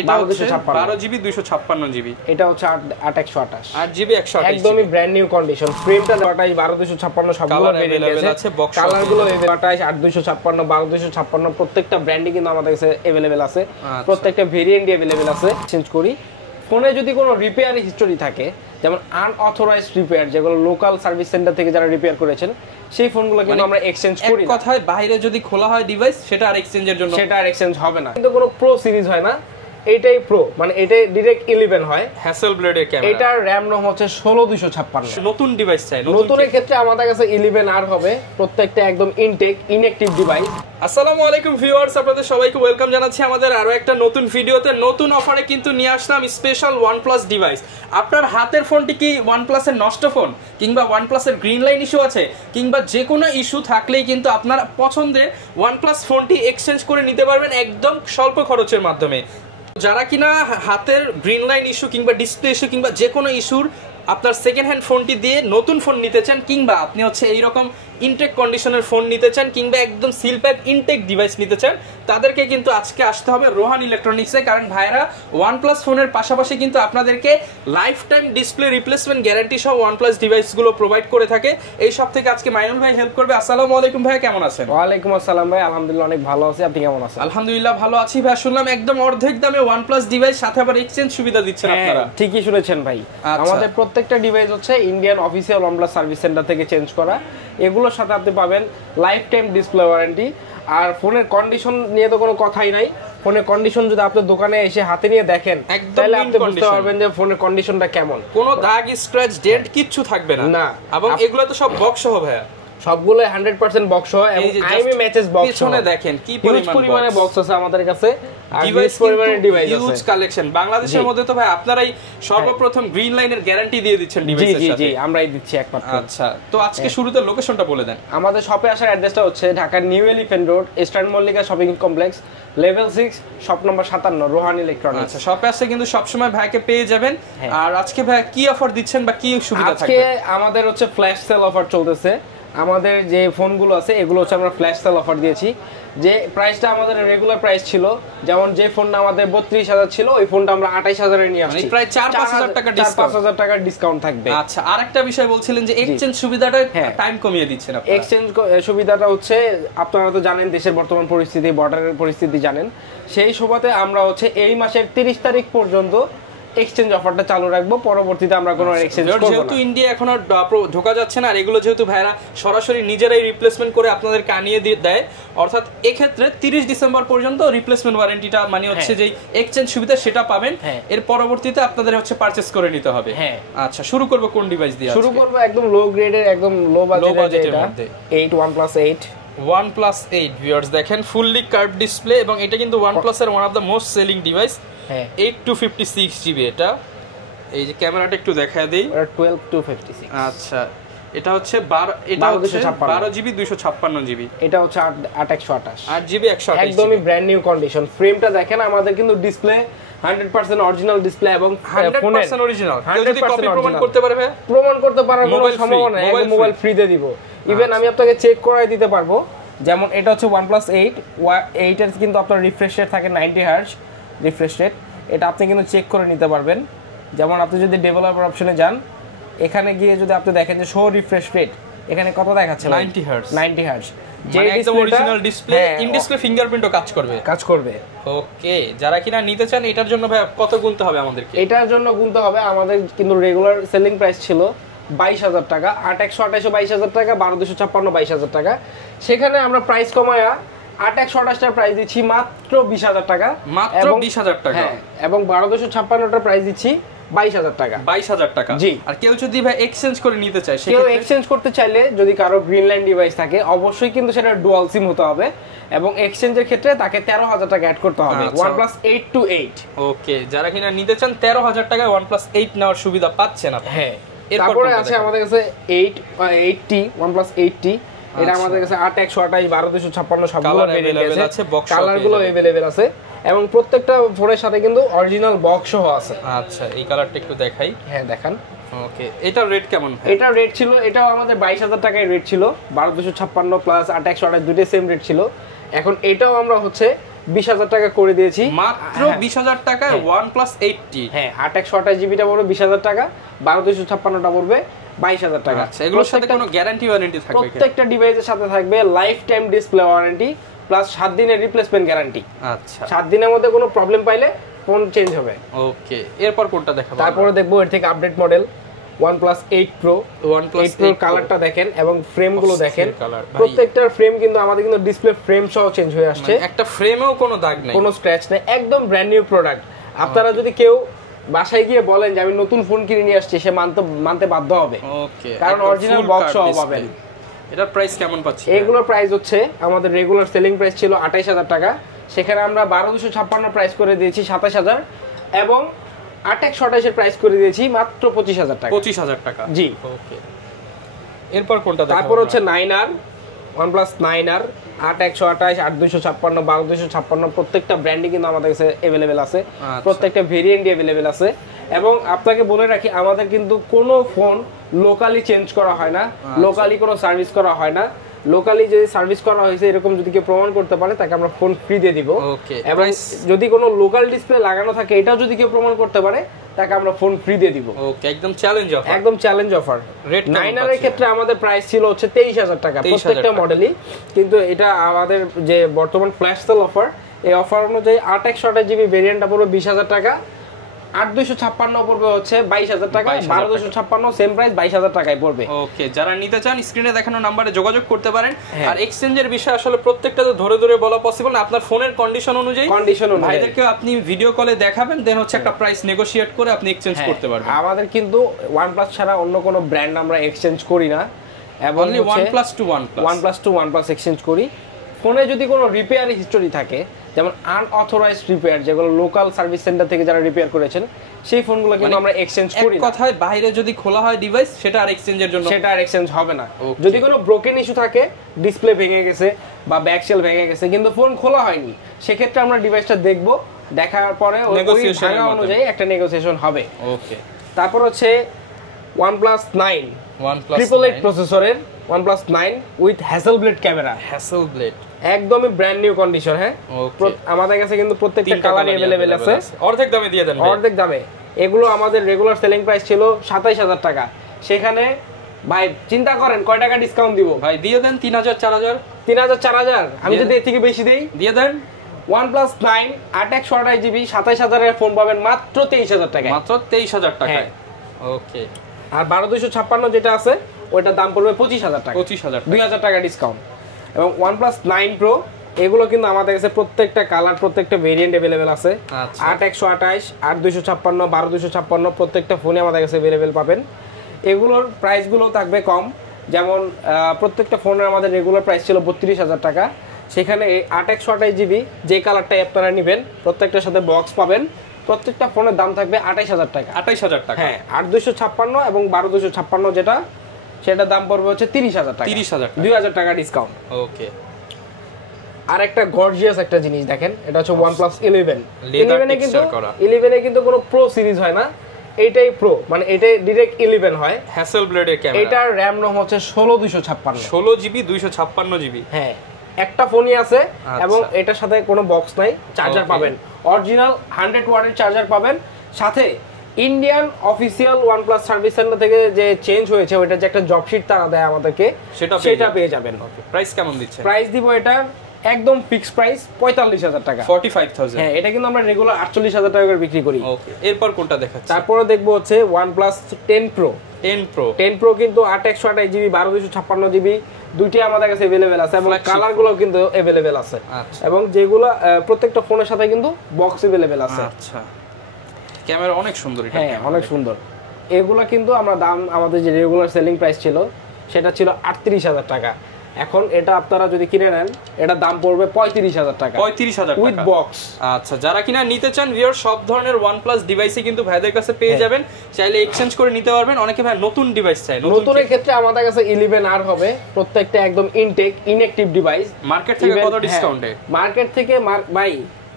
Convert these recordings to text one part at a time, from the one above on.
এটা হচ্ছে 12GB 256GB, এটা হচ্ছে 8/128, 8GB 128, একদমই ব্র্যান্ড নিউ কন্ডিশন। ফ্রেমটা 28 12256 সবগুলো अवेलेबल আছে, কালারগুলো 28 8256 12256 প্রত্যেকটা ব্র্যান্ডই কিন্তু আমাদের কাছে अवेलेबल আছে, প্রত্যেকটা ভেরিয়েন্টই अवेलेबल আছে। চেঞ্জ করি ফোনে যদি কোনো রিপেয়ার হিস্টরি থাকে, যেমন আনঅথরাইজড রিপেয়ার, যেগুলো লোকাল সার্ভিস সেন্টার থেকে যারা রিপেয়ার করেছেন, সেই ফোনগুলো কিন্তু আমরা এক্সচেঞ্জ করি না। এক কথায় বাইরে যদি খোলা হয় ডিভাইস, সেটা আর এক্সচেঞ্জের জন্য সেটা আর এক্সচেঞ্জ হবে না। কিন্তু কোনো প্রো সিরিজ হয় না, এটাই প্রো, মানে এটাই ডাইরেক্ট 11 হয়। হ্যাসেলব্লেড এর ক্যামেরা, এটার র‍্যাম রম হচ্ছে 16256। নতুন ডিভাইস চাই, নতুনের ক্ষেত্রে আমাদের কাছে 11 আর হবে, প্রত্যেকটা একদম ইনঅ্যাক্টিভ ডিভাইস। আসসালামু আলাইকুম ভিউয়ার্স, আপনাদের সবাইকে ওয়েলকাম জানাচ্ছি আমাদের আরো একটা নতুন ভিডিওতে। নতুন অফারে কিন্তু নিয়ে আসলাম স্পেশাল OnePlus ডিভাইস। আপনার হাতের ফোনটি কি OnePlus এর নষ্ট ফোন, কিংবা OnePlus এর গ্রিন লাইন ইস্যু আছে, কিংবা যে কোনো ইস্যু থাকলেই কিন্তু আপনার পছন্দের OnePlus ফোনটি এক্সচেঞ্জ করে নিতে পারবেন একদম স্বল্প খরচের মাধ্যমে। যারা কিনা হাতের গ্রিন লাইন ইস্যু কিংবা ডিসপ্লে ইস্যু কিংবা যে কোনো ইস্যুর আপনার সেকেন্ড হ্যান্ড ফোনটি দিয়ে নতুন ফোন নিতে চান, কিংবা আপনি হচ্ছে এইরকম ইনটেক কন্ডিশনের ফোন নিতে চান, কিংবা একদম সিল প্যাক ইনটেক ডিভাইস নিতে চান, তাদেরকে কিন্তু আজকে আসতে হবে রোহান ইলেকট্রনিক্সে। কারণ ভাইরা OnePlus ফোনের পাশাপাশি কিন্তু আপনাদেরকে life time display replacement guarantee সহ OnePlus ডিভাইসগুলো প্রোভাইড করে থাকে। এই সব থেকে আজকে মাইনুল ভাই হেল্প করবে। আসসালামু আলাইকুম ভাই, কেমন আছেন? ওয়ালাইকুম আসসালাম ভাই, আলহামদুলিল্লাহ অনেক ভালো আছি, আপনি কেমন আছেন? আলহামদুলিল্লাহ ভালো আছি ভাই। শুনলাম একদম অর্ধেক দামে OnePlus ডিভাইস, সাথে আবার এক্সচেঞ্জ সুবিধা দিচ্ছেন আপনারা। ঠিকই শুনেছেন ভাই, আমাদের প্রত্যেকটা ডিভাইস হচ্ছে Indian official OnePlus service centre থেকে চেঞ্জ করা। এগুলোর সাথে আপনি পাবেন লাইফ টাইম ডিসপ্লে ওয়ারেন্টি। আর ফোনের কন্ডিশন নিয়ে তো কোনো কথাই নাই, ফোনের কন্ডিশন যদি আপনি দোকানে এসে হাতে নিয়ে দেখেন, তাহলে আপনি বুঝতে পারবেন যে ফোনের কন্ডিশনটা কেমন। কোনো দাগ স্ক্র্যাচ ডেন্ট কিচ্ছু থাকবে না। এবং এগুলো তো সব বক্স সহ ভাইয়া, সবগুলো 100% বক্স হয় এবং আইএমই ম্যাচেস বক্স। পিছনে দেখেন কি পরিমাণে বক্স আছে আমাদের কাছে, ডিভাইস পরিমাণে ডিভাইস আছে, হিউজ কালেকশন। বাংলাদেশের মধ্যে তো ভাই আপনারাই সর্বপ্রথম গ্রিন লাইনের গ্যারান্টি দিয়ে দিচ্ছেন ডিভাইসের সাথে। জি আমরাই দিচ্ছি একমাত্র। আচ্ছা, তো আজকে শুরুতে লোকেশনটা বলে দেন। আমাদের শপে আসার অ্যাড্রেসটা হচ্ছে ঢাকার new elephant road, eastern Mallika shopping complex, level 6, shop number 57, Rohan electronics. আচ্ছা, শপে আসলে কিন্তু সবসময় ভাইকে পেয়ে যাবেন। আর আজকে ভাই কি অফার দিচ্ছেন বা কি সুবিধা থাকবে? আজকে আমাদের হচ্ছে ফ্ল্যাশ সেল অফার চলতেছে। আমাদের যে ফোনগুলো আছে এগুলো হচ্ছে আমরা ফ্ল্যাশ সেল অফার দিয়েছি। যে প্রাইসটা আমাদের রেগুলার প্রাইস ছিল, যেমন যে ফোনটা আমাদের 32,000 ছিল, ওই ফোনটা আমরা 28,000 এ নিয়ে আসছি। প্রায় 4-5,000 টাকা ডিসকাউন্ট, 4-5,000 টাকার ডিসকাউন্ট থাকবে। আচ্ছা, আরেকটা বিষয় বলছিলেন যে এক্সচেঞ্জ সুবিধাটা টাইম কমিয়ে দিচ্ছেন আপনারা। এক্সচেঞ্জ সুবিধাটা হচ্ছে আপনারা তো জানেন দেশের বর্তমান পরিস্থিতি, বর্ডারের পরিস্থিতি জানেন, সেই সুবাদে আমরা হচ্ছে এই মাসের 30 তারিখ পর্যন্ত এক্সচেঞ্জ অফারটা চালু রাখবো। পরবর্তীতে আমরা কোনো এক্সচেঞ্জ করব না। যেহেতু ইন্ডিয়া এখনো ঢোকা যাচ্ছে না, আর এগুলো যেহেতু ভাইরা সরাসরি নিজেরাই রিপ্লেসমেন্ট করে আপনাদেরকে আনিয়ে দেয়, অর্থাৎ এক্ষেত্রে 30 ডিসেম্বর পর্যন্ত রিপ্লেসমেন্ট ওয়ারেন্টিটা মানে হচ্ছে যে এক্সচেঞ্জ সুবিধা সেটা পাবেন। এর পরবর্তীতে আপনাদের হচ্ছে পারচেজ করে নিতে হবে। আচ্ছা, শুরু করব কোন ডিভাইস দিয়ে? শুরু করব একদম লো গ্রেডের, একদম লো বাজেটের মধ্যে 8 OnePlus 8। OnePlus 8 ভিউয়ার্স দেখেন, ফুললি কার্ভ ডিসপ্লে, এবং এটা কিন্তু OnePlus এর one of the most selling device. 8/256GB এটা। এই যে ক্যামেরাটা একটু দেখায় দেই, 12/256। আচ্ছা, এটা হচ্ছে 12GB 256GB, এটা হচ্ছে 8/128, 8GB 128, একদমই ব্র্যান্ড নিউ কন্ডিশন। ফ্রেমটা দেখেন, আমাদের কিন্তু ডিসপ্লে 100% অরিজিনাল ডিসপ্লে এবং 100% অরিজিনাল। কেউ যদি কপি প্রমাণ করতে পারে ভাই? প্রমাণ করতে পারার কোনো সম্ভাবনা নেই, মোবাইল ফ্রি দিয়ে দিব। ইভেন আমি আপনাকে চেক করাই দিতে পারবো। যেমন এটা হচ্ছে OnePlus 8 এর কিন্তু আপনার রিফ্রেশ রেট থাকে 90 হার্জ রিফ্রেশ রেট, এটা আপনি কিন্তু চেক করে নিতে পারবেন। যেমন আপনি যদি ডেভেলপার অপশনে যান, এখানে গিয়ে যদি আপনি দেখেন যে শো রিফ্রেশ রেট, এখানে কত দেখাচ্ছে? 90 হার্জ। 90 হার্জ, যে একদম অরিজিনাল ডিসপ্লে, ইন ডিসপ্লে ফিঙ্গারপ্রিন্টও কাজ করবে। ওকে, যারা কিনা নিতে চান এটার জন্য ভাই কত গুনতে হবে আমাদেরকে? এটার জন্য গুনতে হবে, আমাদের কিন্তু রেগুলার সেলিং প্রাইস ছিল 22,000 টাকা, 8/128 22,000 টাকা, 12/256 22,000 টাকা। সেখানে আমরা প্রাইস কমায়া 8/128 প্রাইস দিচ্ছি মাত্র 20,000 টাকা, মাত্র 20,000 টাকা, এবং 12/256 প্রাইস দিচ্ছি 22,000 টাকা। 22,000 টাকা, জি। আর কেউ যদি ভাই এক্সচেঞ্জ করে নিতে চায়, কেউ এক্সচেঞ্জ করতে চাইলে যদি কারো গ্রিন লাইন ডিভাইস থাকে, অবশ্যই কিন্তু সেটা ডুয়াল সিম হতে হবে, এবং এক্সচেঞ্জের ক্ষেত্রে তাকে 13,000 টাকা অ্যাড করতে হবে। OnePlus 8 to 8। ওকে, যারা কিনা নিতে চান 13,000 টাকায় OnePlus 8 নেওয়ার সুবিধা পাচ্ছেন আপনি। তারপরে আছে আমাদের কাছে 80 OnePlus 80। এটা আমাদের কাছে 8/128 12/256 সবগুলো अवेलेबल আছে, কালারগুলো अवेलेबल আছে, এবং প্রত্যেকটা ফোনের সাথে কিন্তু অরিজিনাল বক্স সহ আছে। আচ্ছা, এই কালারটা একটু দেখাই। দেখান। ওকে, এটার রেট কেমন? এটা রেট ছিল, এটাও আমাদের 22,000 টাকায় রেট ছিল, 12/256 প্লাস 8/128 দুটোই সেম রেট ছিল। এখন এটাও আমরা হচ্ছে 20,000 টাকা করে দিয়েছি মাত্র 20,000 টাকায় OnePlus 8T। হ্যাঁ 8 জিবিটা পড়বে 20,000 টাকা, 12256টা পড়বে 22,000 টাকা। আচ্ছা, এগুলোর সাথে কোনো গ্যারান্টি ওয়ারেন্টি থাকবে? প্রত্যেকটা ডিভাইসের সাথে থাকবে life time display warranty plus 7 দিনের রিপ্লেসমেন্ট গ্যারান্টি। আচ্ছা, 7 দিনের মধ্যে কোনো প্রবলেম পাইলে ফোন চেঞ্জ হবে। ওকে, এরপর কোনটা দেখাবো? তারপরে দেখবো এর থেকে update model OnePlus 8 Pro। OnePlus 8 Pro কালারটা দেখেন এবং ফ্রেমগুলো দেখেন, কালার প্রত্যেকটার ফ্রেম কিন্তু আমাদের কিন্তু ডিসপ্লে ফ্রেম সহ চেঞ্জ হয়ে আসছে, একটা ফ্রেমেও কোনো দাগ নেই, কোনো স্ক্র্যাচ নেই, একদম ব্র্যান্ড নিউ প্রোডাক্ট। আপনারা যদি কেউ বাসায় গিয়ে বলেন যে আমি নতুন ফোন কিনে নিয়ে আসছি, সে মানতে বাধ্য হবে। ওকে, কারণ অরিজিনাল বক্স সহ পাবেন। এটার প্রাইস কেমন পাচ্ছি? এগুলোর প্রাইস হচ্ছে আমাদের রেগুলার সেলিং প্রাইস ছিল 28,000 টাকা, সেখানে আমরা 12256 প্রাইস করে দিয়েছি 27,000, এবং 828 এর প্রাইস করে দিয়েছি মাত্র 25,000 টাকা। 25,000 টাকা, জি। ওকে, এরপর কোনটা দেখাবো? তারপর হচ্ছে 9R, OnePlus 9R 8128, 8256, 12256 প্রত্যেকটা ব্র্যান্ডই কিন্তু আমাদের কাছে अवेलेबल আছে, প্রত্যেকটা ভেরিয়েন্টই अवेलेबल আছে। এবং আপনাকে বলে রাখি আমাদের কিন্তু কোনো ফোন লোকালি চেঞ্জ করা হয় না, লোকালি কোনো সার্ভিস করা হয় না। লোকালি যদি সার্ভিস করা হয়েছে এরকম যদি কেউ প্রমাণ করতে পারে তাকে আমরা ফোন ফ্রি দিয়ে দিব। এবং যদি কোনো লোকাল ডিসপ্লে লাগানো থাকে এটাও যদি কেউ প্রমাণ করতে পারে তাকে আমরা ফোন ফ্রি দিয়ে দিব। ওকে, একদম চ্যালেঞ্জ অফার, একদম চ্যালেঞ্জ অফার। 9R এর ক্ষেত্রে আমাদের প্রাইস ছিল হচ্ছে 23,000 টাকা প্রত্যেকটা মডেলই, কিন্তু এটা আমাদের যে বর্তমান ফ্ল্যাশ সেল অফার, এই অফার অনুযায়ী 8/128 জিবি ভেরিয়েন্টটা পড়বে 20,000 টাকা, 8256 পড়বে হচ্ছে 22,000 টাকা, 12256 সেম প্রাইস 22,000 টাকায় পড়বে। ওকে, যারা নিতে চান স্ক্রিনে দেখানো নম্বরে যোগাযোগ করতে পারেন। আর এক্সচেঞ্জের বিষয় আসলে প্রত্যেকটা তো ধরে ধরে বলা পসিবল না, আপনার ফোনের কন্ডিশন অনুযায়ী ভাইদেরকে আপনি ভিডিও কলে দেখাবেন, দেন হচ্ছে একটা প্রাইস নেগোশিয়েট করে আপনি এক্সচেঞ্জ করতে পারবেন। আমাদের কিন্তু OnePlus ছাড়া অন্য কোনো ব্র্যান্ড আমরা এক্সচেঞ্জ করি না, এবং only OnePlus to OnePlus exchange করি। ফোনে যদি কোনো রিপেয়ার হিস্টোরি থাকে, যেমন আনঅথরাইজড রিপেয়ার, যেগুলো লোকাল সার্ভিস সেন্টার থেকে যারা রিপেয়ার করেছেন, সেই ফোনগুলো কিন্তু আমরা এক্সচেঞ্জ করি না। কথায় বাইরে যদি খোলা হয় ডিভাইস, সেটা আর এক্সচেঞ্জের জন্য সেটা আর এক্সচেঞ্জ হবে না। যদি কোনো ব্রোকেন ইস্যু থাকে, ডিসপ্লে ভেঙে গেছে বা ব্যাক শেল ভেঙে গেছে কিন্তু ফোন খোলা হয়নি, সেক্ষেত্রে আমরা ডিভাইসটা দেখব, দেখার পরে ওই ভাঙা অনুযায়ী একটা নেগোসিয়েশন হবে। ওকে, তারপর হচ্ছে OnePlus 9 888 প্রসেসরের OnePlus 9 উইথ হ্যাসেলব্লেড ক্যামেরা। হ্যাসেলব্লেড একদমই ব্র্যান্ড নিউ কন্ডিশন। হ্যাঁ, আমাদের কাছে কিন্তু প্রত্যেকটা কালারই अवेलेबल আছে। অর্ধেক দামে দিয়ে দেন, অর্ধেক দামে। এগুলো আমাদের রেগুলার সেলিং প্রাইস ছিল 27,000 টাকা, সেখানে ভাই চিন্তা করেন কয় টাকা ডিসকাউন্ট দিব? ভাই দিয়ে দেন 3,000 4,000। 3,000 4,000 আমি যদি এর থেকে বেশি দেই দিয়ে দেন। OnePlus 9 8/128 জিবি 27,000 এর ফোন পাবেন মাত্র 23,000 টাকায়, মাত্র 23,000 টাকায়। ওকে, আর 12256 যেটা আছে ওইটার দাম পড়বে 25,000 টাকা, 25,000, 2,000 টাকা ডিসকাউন্ট। এবং OnePlus 9 Pro এগুলো কিন্তু আমাদের কাছে প্রত্যেকটা কালার, প্রত্যেকটা ভেরিয়েন্ট अवेलेबल আছে। 8/128, 8/256, 12/256 প্রত্যেকটা ফোনে আমাদের কাছে अवेलेबल পাবেন। এগুলোর প্রাইসগুলো থাকবে কম, যেমন প্রত্যেকটা ফোনের আমাদের রেগুলার প্রাইস ছিল 32,000 টাকা, সেখানে এই 8/128 জিবি যে কালারটাই আপনারা নেবেন প্রত্যেকটার সাথে বক্স পাবেন, প্রত্যেকটা ফোনের দাম থাকবে 28,000 টাকা। 28,000 টাকা, হ্যাঁ। 8/256 এবং 12/256 যেটা, সেটার দাম পড়বে হচ্ছে 30,000 টাকা, 30,000 টাকা, 2,000 টাকা ডিসকাউন্ট। ওকে, আর একটা গর্জিয়াস একটা জিনিস দেখেন, এটা হচ্ছে OnePlus 11। 11 এ কিন্তু কোনো প্রো সিরিজ হয় না, এটাই প্রো, মানে এটাই ডাইরেক্ট 11 হয়। হ্যাসেলব্লেডের ক্যামেরা। এটার RAM ROM হচ্ছে 16/256, 16 জিবি 256 জিবি। হ্যাঁ, একটা ফোনই আছে এবং এটার সাথে কোনো বক্স নাই, চার্জার পাবেন, অরিজিনাল 100 ওয়াটের চার্জার পাবেন, সাথে Indian official OnePlus service centre থেকে যে চেঞ্জ হয়েছে ওইটা যে একটা জব শিট তারা দেয় আমাদেরকে, সেটা পেয়ে যাবেন। প্রাইস কেমন দিচ্ছে? প্রাইস দিব এটা একদম ফিক্সড প্রাইস 45,000 টাকা, 45,000। হ্যাঁ, এটা কিন্তু আমরা রেগুলার 48,000 টাকা করে বিক্রি করি। ওকে, এরপর কোনটা দেখাচ্ছি? তারপরে দেখবো হচ্ছে OnePlus 10 Pro। 10 Pro কিন্তু 8/128 জিবি 12/256 জিবি দুইটাই আমাদের কাছে अवेलेबल আছে, এবং কালারগুলো কিন্তু अवेलेबल আছে, এবং যেগুলো প্রত্যেকটা ফোনের সাথে কিন্তু বক্স अवेलेबल আছে। আচ্ছা, ক্যামেরা অনেক সুন্দর। এটা হ্যাঁ, অনেক সুন্দর। এগুলা কিন্তু আমরা দাম, আমাদের যে রেগুলার সেলিং প্রাইস ছিল সেটা ছিল 38,000 টাকা, এখন এটা আপনারা যদি কিনে নেন এটা দাম পড়বে 35,000 টাকা, 35,000 উইথ বক্স। আচ্ছা, যারা কিনা নিতে চান ভিউয়ার, সব ধরনের OnePlus ডিভাইসই কিন্তু ভাইদের কাছে পেয়ে যাবেন, চাইলে এক্সচেঞ্জ করে নিতে পারবেন। অনেকে ভাই নতুন ডিভাইস চায়, নতুনের ক্ষেত্রে আমাদের কাছে 11R হবে, প্রত্যেকটা একদম ইনটেক ইনঅ্যাকটিভ ডিভাইস। মার্কেট থেকে কত ডিসকাউন্টে? মার্কেট থেকে ভাই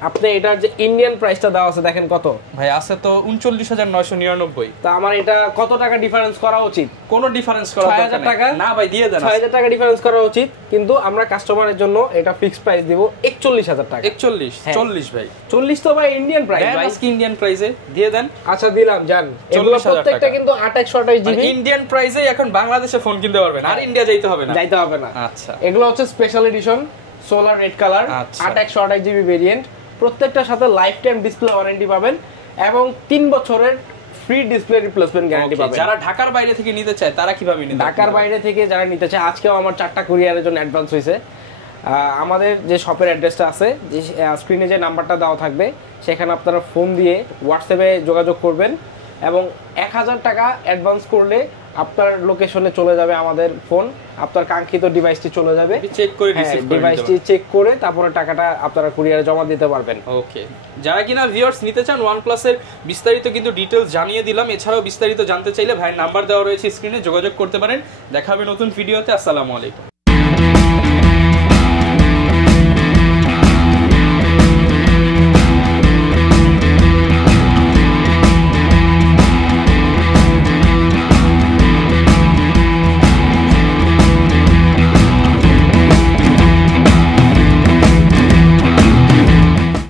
আপনি এটার যে ইন্ডিয়ান প্রাইসটা দেওয়া আছে দেখেন কত ভাই, আছে তো 39,999। তা আমার এটা কত টাকা ডিফারেন্স করা উচিত? কোনো ডিফারেন্স করা 6,000 টাকা না ভাই, দিয়ে দেন। 6,000 টাকা ডিফারেন্স করা উচিত, কিন্তু আমরা কাস্টমারের জন্য এটা ফিক্সড প্রাইস দিব 41,000 টাকা। 41 40 ভাই, 40 তো ভাই ইন্ডিয়ান প্রাইস ভাই, আজকে ইন্ডিয়ান প্রাইসে দিয়ে দেন। আচ্ছা দিলাম জান, এগুলো 40,000 প্রত্যেকটা কিন্তু 2828 জিবি ইন্ডিয়ান প্রাইসে এখন বাংলাদেশে ফোন কিনতে পারবেন, আর ইন্ডিয়া যাইতে হবে না। যাইতে হবে না। আচ্ছা, এগুলো হচ্ছে special edition solar red colour, 2828 GB variant. প্রত্যেকটার সাথে লাইফ টাইম ডিসপ্লে ওয়ারেন্টি পাবেন এবং 3 বছরের ফ্রি ডিসপ্লে রিপ্লেসমেন্ট গ্যারান্টি পাবেন। যারা ঢাকার বাইরে থেকে নিতে চায় তারা কিভাবে নিতে? ঢাকার বাইরে থেকে যারা নিতে চায়, আজকেও আমার 4টা কুরিয়ারের জন্য অ্যাডভান্স হয়েছে। আমাদের যে শপের অ্যাড্রেসটা আছে, যে স্ক্রিনে যে নাম্বারটা দেওয়া থাকবে, সেখানে আপনারা ফোন দিয়ে হোয়াটসঅ্যাপে যোগাযোগ করবেন এবং 1000 টাকা অ্যাডভান্স করলে আপনার লোকেশনে চলে যাবে আমাদের ফোন, আপনার কাঙ্ক্ষিত ডিভাইসটি চলে যাবে, চেক করে রিসিভ করে ডিভাইসটি চেক করে তারপরে টাকাটা আপনারা কুরিয়ারে জমা দিতে পারবেন। ওকে, যারা কিনা ভিউয়ার্স নিতে চান OnePlus এর বিস্তারিত কিন্তু ডিটেইলস জানিয়ে দিলাম। এছাড়াও বিস্তারিত জানতে চাইলে ভাইয়ের নাম্বার দেওয়া রয়েছে স্ক্রিনে, যোগাযোগ করতে পারেন। দেখা হবে নতুন ভিডিওতে। আসসালামু আলাইকুম।